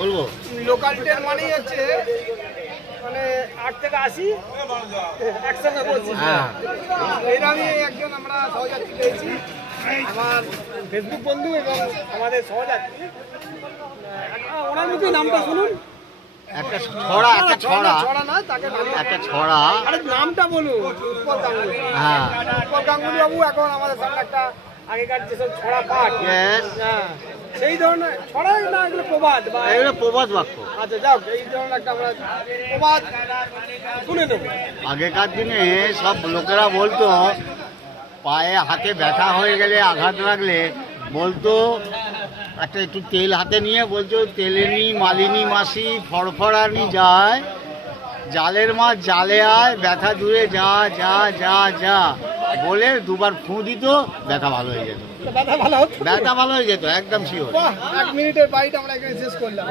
বলবো local train মানেই হচ্ছে মানে 8 থেকে 80 একসঙ্গে বলছি। হ্যাঁ। এর আমি একজন আমরা সহযাত্রী পেয়েছি, আমার ফেসবুক বন্ধু এবং আমাদের সহযাত্রী। ওনার মুখে নামটা শুনুন। একটা ছড়া ছড়া না, তাকে একটা ছড়া। আরে নামটা বলুন। উৎপল গাঙ্গুলি। হ্যাঁ। উৎপল গাঙ্গুলি বাবু এখন আমাদের সামনে একটা আগেকার যেসব ছড়া পাঠ, Yes. হ্যাঁ সেই ধরনের ছড়া না, এগুলো প্রবাদ বা এগুলো প্রবাদ বাক্য। আচ্ছা যাও, এই ধরনের একটা আমরা প্রবাদ শুনে নেবো। আগেকার দিনে সব লোকেরা বলতো পায়ে হাতে ব্যথা হয়ে গেলে আঘাত লাগলে বলতো একটা একটু তেল হাতে নিয়ে বলতো তেলেনি মালিনী মাসি ফড়ফড়ানি যায়, জালের মাছ জালে আয়, ব্যথা দূরে যা যা যা যা বলে দুবার ফুঁ দিত, ব্যথা ভালো হয়ে যেত। ব্যথা ভালো হচ্ছে। ব্যথা ভালো হয়ে যেত, একদম শিওর। বাহ, 1 মিনিটের বাইট আমরা এখানে শেষ করলাম।